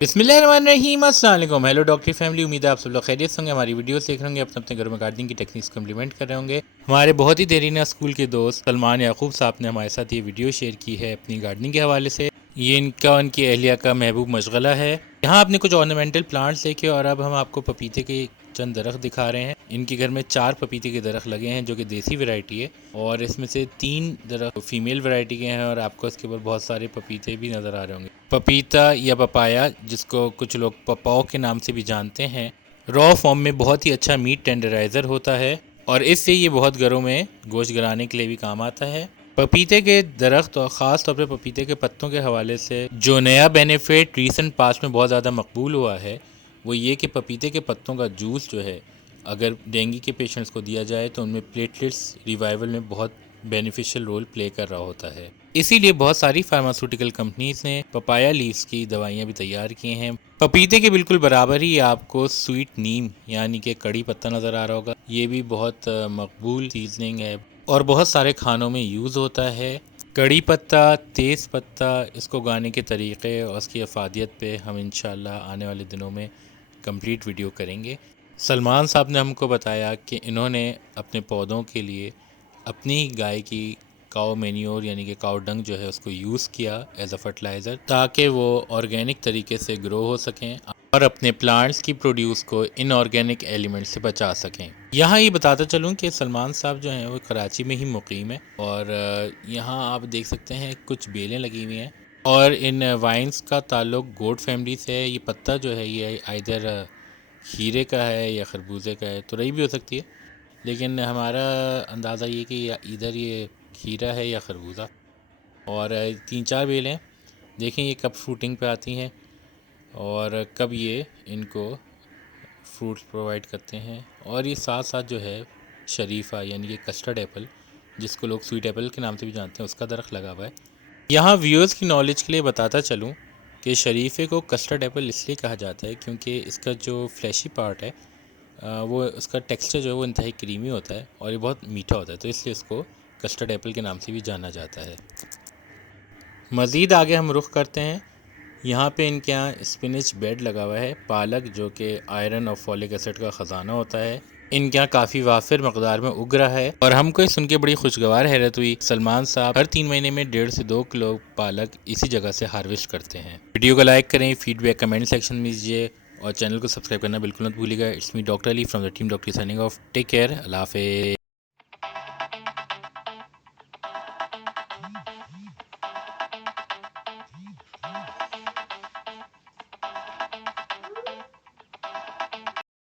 बिस्मिल्लाहिर्रहमानिर्रहीम, अस्सलाम वालेकुम। हेलो डॉक्टर फैमिली, उम्मीद है आप सब लोग खैरियत से होंगे। हमारी वीडियोस देख रहे होंगे, अपने अपने घरों में गार्डनिंग की टेक्निक्स को इम्प्लीमेंट कर रहे होंगे। हमारे बहुत ही देरीना स्कूल के दोस्त सलमान याकूब साहब ने हमारे साथ ये वीडियो शेयर की है अपनी गार्डनिंग के हवाले से। ये इनका उनकी अहलिया का महबूब मशगला है। यहाँ आपने कुछ ऑर्नामेंटल प्लांट्स देखे और अब हम आपको पपीते के चंद दरख्त दिखा रहे हैं। इनके घर में 4 पपीते के दरख्त लगे हैं जो कि देसी वैरायटी है, और इसमें से 3 दरख्त फीमेल वैरायटी के हैं, और आपको इसके ऊपर बहुत सारे पपीते भी नज़र आ रहे होंगे। पपीता या पपाया, जिसको कुछ लोग पपाओ के नाम से भी जानते हैं, रॉ फॉर्म में बहुत ही अच्छा मीट टेंडराइज़र होता है, और इससे ये बहुत घरों में गोश्त गलाने के लिए भी काम आता है। पपीते के दरख्त और ख़ास तौर पे पपीते के पत्तों के हवाले से जो नया बेनिफिट रीसेंट पास्ट में बहुत ज़्यादा मकबूल हुआ है, वो ये कि पपीते के पत्तों का जूस जो है, अगर डेंगू के पेशेंट्स को दिया जाए तो उनमें प्लेटलेट्स रिवाइवल में बहुत बेनिफिशियल रोल प्ले कर रहा होता है। इसीलिए बहुत सारी फार्मास्यूटिकल कंपनीज ने पपाया लीव्स की दवाइयाँ भी तैयार की हैं। पपीते के बिल्कुल बराबर ही आपको स्वीट नीम यानी कि कड़ी पत्ता नज़र आ रहा होगा। ये भी बहुत मकबूल सीजनिंग है और बहुत सारे खानों में यूज़ होता है। कड़ी पत्ता, तेज़ पत्ता, इसको उगाने के तरीक़े और उसकी अफादियत पे हम इंशाल्लाह आने वाले दिनों में कंप्लीट वीडियो करेंगे। सलमान साहब ने हमको बताया कि इन्होंने अपने पौधों के लिए अपनी गाय की काऊ मैन्योर यानी कि काऊ डंग जो है उसको यूज़ किया एज अ फर्टिलाइज़र, ताकि वो ऑर्गेनिक तरीके से ग्रो हो सकें और अपने प्लांट्स की प्रोड्यूस को इनऑर्गेनिक एलिमेंट से बचा सकें। यहाँ ये बताता चलूँ कि सलमान साहब जो हैं वो कराची में ही मुकीम है, और यहाँ आप देख सकते हैं कुछ बेलें लगी हुई हैं, और इन वाइन्स का ताल्लुक गोट फैमिली से है। ये पत्ता जो है ये आइदर खीरे का है या खरबूजे का है, तो रही भी हो सकती है, लेकिन हमारा अंदाज़ा ये कि इधर ये खीरा है या खरबूजा। और 3-4 बेलें देखें ये कब फ्रूटिंग पे आती हैं और कब ये इनको फ्रूट्स प्रोवाइड करते हैं। और ये साथ साथ जो है शरीफा यानी कि कस्टर्ड एप्पल, जिसको लोग स्वीट एप्पल के नाम से भी जानते हैं, उसका दरख्त लगा हुआ है। यहाँ व्यूअर्स की नॉलेज के लिए बताता चलूँ कि शरीफे को कस्टर्ड एप्पल इसलिए कहा जाता है क्योंकि इसका जो फ्लैशी पार्ट है वो उसका टेक्सचर जो है वो इंतहाई क्रीमी होता है और ये बहुत मीठा होता है, तो इसलिए इसको कस्टर्ड एप्पल के नाम से भी जाना जाता है। मज़ीद आगे हम रुख करते हैं। यहाँ पे इनके यहाँ स्पिनच बेड लगा हुआ है, पालक जो कि आयरन और फॉलिक एसिड का ख़जाना होता है, इनके यहाँ काफ़ी वाफिर मकदार में उग रहा है। और हमको ये सुन के बड़ी खुशगवार हैरत हुई, सलमान साहब हर 3 महीने में 1.5 से 2 किलो पालक इसी जगह से हार्वेस्ट करते हैं। वीडियो को लाइक करें, फीडबैक कमेंट सेक्शन में दीजिए और चैनल को सब्सक्राइब करना बिल्कुल मत भूलिएगा। It's me doctor Ali from the team doctor signing off. Take care, अल्लाह हाफ़िज़।